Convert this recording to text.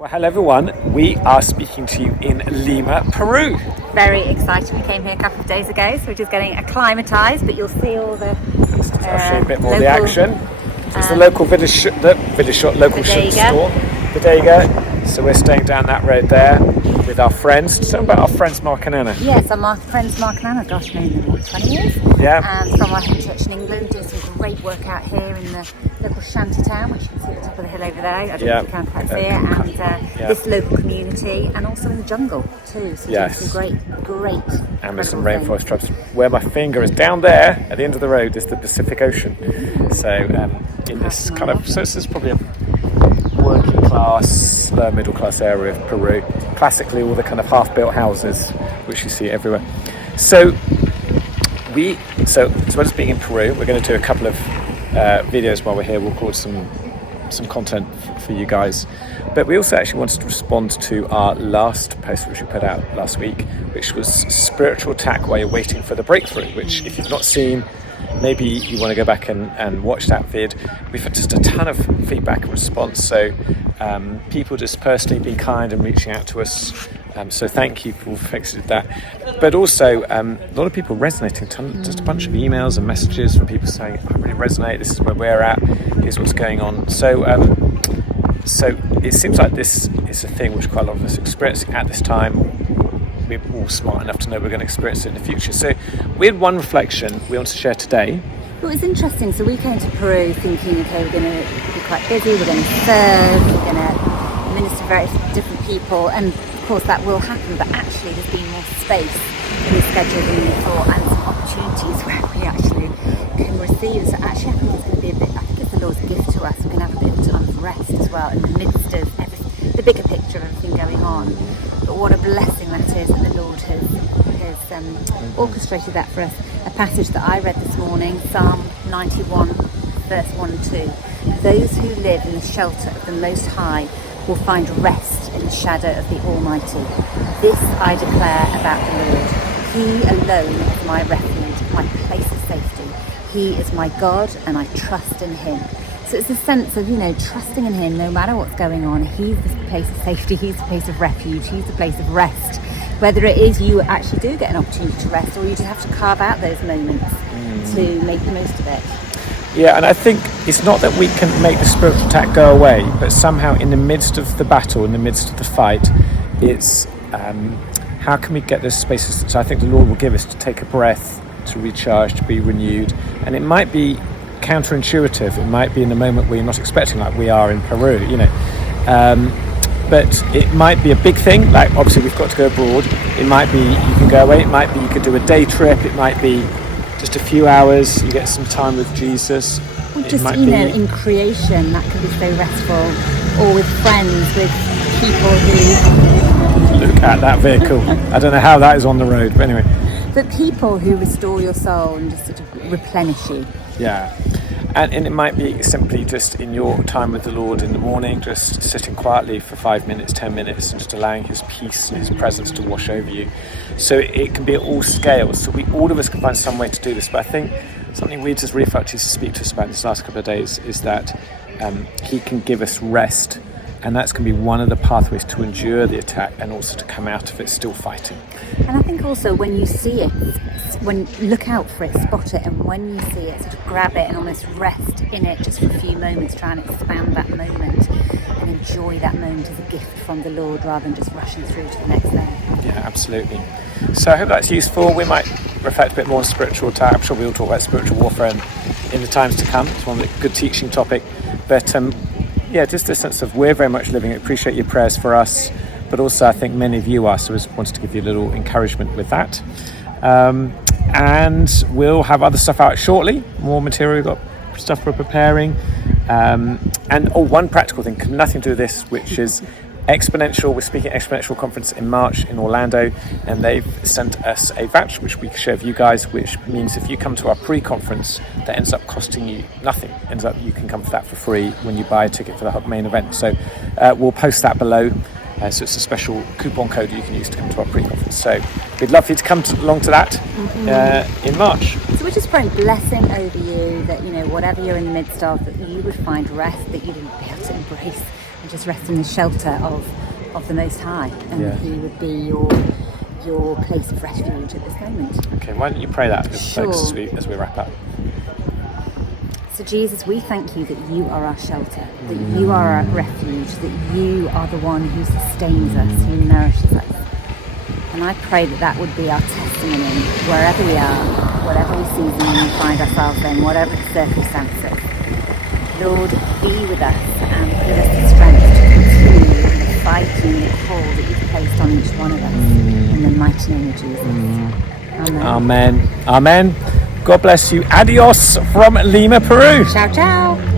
Well, hello everyone. We are speaking to you in Lima, Peru. Very excited. We came here a couple of days ago, so we're just getting acclimatised, but you'll see all the I'll show you a bit more of local, the action. So it's the local local store, Bodega. So we're staying down that road there with our friends. Tell them about our friends Mark and Anna. Yes, our friends Mark and Anna. Gosh, known them what, 20 years? Yeah. And from our home church in England, doing some great work out here in the local shanty town, which you can see at the top of the hill over there. I don't know if you can quite see it. And this local community, and also in the jungle too. So doing some great. And with some rainforest shrubs. Where my finger is down there, at the end of the road, is the Pacific Ocean. So in this kind of, so this is probably a working class, lower middle class area of Peru. Classically, all the kind of half-built houses, which you see everywhere. So as well as being in Peru, we're going to do a couple of videos while we're here. We'll record some content for you guys. But we also actually wanted to respond to our last post, which we put out last week, which was spiritual attack while you're waiting for the breakthrough, which if you've not seen, maybe you want to go back and watch that vid. We've had just a ton of feedback and response. So people just personally being kind and reaching out to us. So thank you for fixing that. But also a lot of people resonating, just a bunch of emails and messages from people saying, I really resonate, this is where we're at, here's what's going on. So it seems like this is a thing which quite a lot of us are experiencing at this time. We're all smart enough to know we're going to experience it in the future. So we had one reflection we want to share today. Well, it was interesting. So we came to Peru thinking, okay, we're going to be quite busy, we're going to serve, we're going to minister to various different people, and of course that will happen, but actually there's been more space in the schedule than we thought, and some opportunities where we actually can receive. So actually I think it's going to be I think it's the Lord's gift to us. We're going to have a bit of time of rest as well in the midst of the bigger picture of everything going on. But what a blessing that is that the Lord has orchestrated that for us. A passage that I read this morning, Psalm 91, verse 1 and 2. Those who live in the shelter of the Most High will find rest in the shadow of the Almighty. This I declare about the Lord. He alone is my refuge, my place of safety. He is my God, and I trust in him. So it's a sense of, trusting in him no matter what's going on. He's the place of safety, he's the place of refuge, he's the place of rest. Whether it is you actually do get an opportunity to rest, or you just have to carve out those moments to make the most of it. Yeah, and I think it's not that we can make the spiritual attack go away, but somehow in the midst of the battle, in the midst of the fight, it's how can we get those spaces? So I think the Lord will give us to take a breath, to recharge, to be renewed. And it might be counterintuitive. It might be in a moment where you're not expecting, like we are in Peru, but it might be a big thing, like obviously we've got to go abroad. It might be you can go away, it might be you could do a day trip, it might be just a few hours, you get some time with Jesus. Or just, in creation, that can be so restful. Or with friends, with people who... Look at that vehicle. I don't know how that is on the road, but anyway. But people who restore your soul and just sort of replenish you. Yeah. And it might be simply just in your time with the Lord in the morning, just sitting quietly for 5 minutes, 10 minutes, and just allowing his peace and his presence to wash over you. So it can be at all scales. So all of us can find some way to do this. But I think something we just really felt Jesus speak to us about this last couple of days is that he can give us rest. And that's going to be one of the pathways to endure the attack and also to come out of it still fighting. And I think also when you see it, look out for it, spot it, and when you see it, sort of grab it and almost rest in it just for a few moments, try and expand that moment and enjoy that moment as a gift from the Lord rather than just rushing through to the next thing. Yeah, absolutely. So I hope that's useful. We might reflect a bit more on spiritual attack. I'm sure we'll talk about spiritual warfare in the times to come. It's one of the good teaching topic. But just a sense of we're very much living it. Appreciate your prayers for us, but also I think many of you are, so I just wanted to give you a little encouragement with that. And we'll have other stuff out shortly, more material, we've got stuff we're preparing. One practical thing, nothing to do with this, which is Exponential. We're speaking at Exponential Conference in March in Orlando, and they've sent us a voucher which we can share with you guys, which means if you come to our pre-conference, that ends up costing you nothing. You can come for that for free when you buy a ticket for the main event. So we'll post that below. So it's a special coupon code you can use to come to our pre-conference. So we'd love for you to come along to that in March. So we're just praying blessing over you that, whatever you're in the midst of, that you would find rest, that you would be able to embrace and just rest in the shelter of the Most High, and Yeah. He would be your place of refuge at this moment. Okay, why don't you pray that, Sure. folks, as we wrap up? So Jesus, we thank you that you are our shelter, that you are our refuge, that you are the one who sustains us, who nourishes us. And I pray that would be our testimony wherever we are, whatever season we find ourselves in, whatever the circumstances. Lord, be with us and give us the strength to continue in the fight and the call that you've placed on each one of us. In the mighty name of Jesus. Amen. Amen. Amen. God bless you. Adios from Lima, Peru. Ciao, ciao.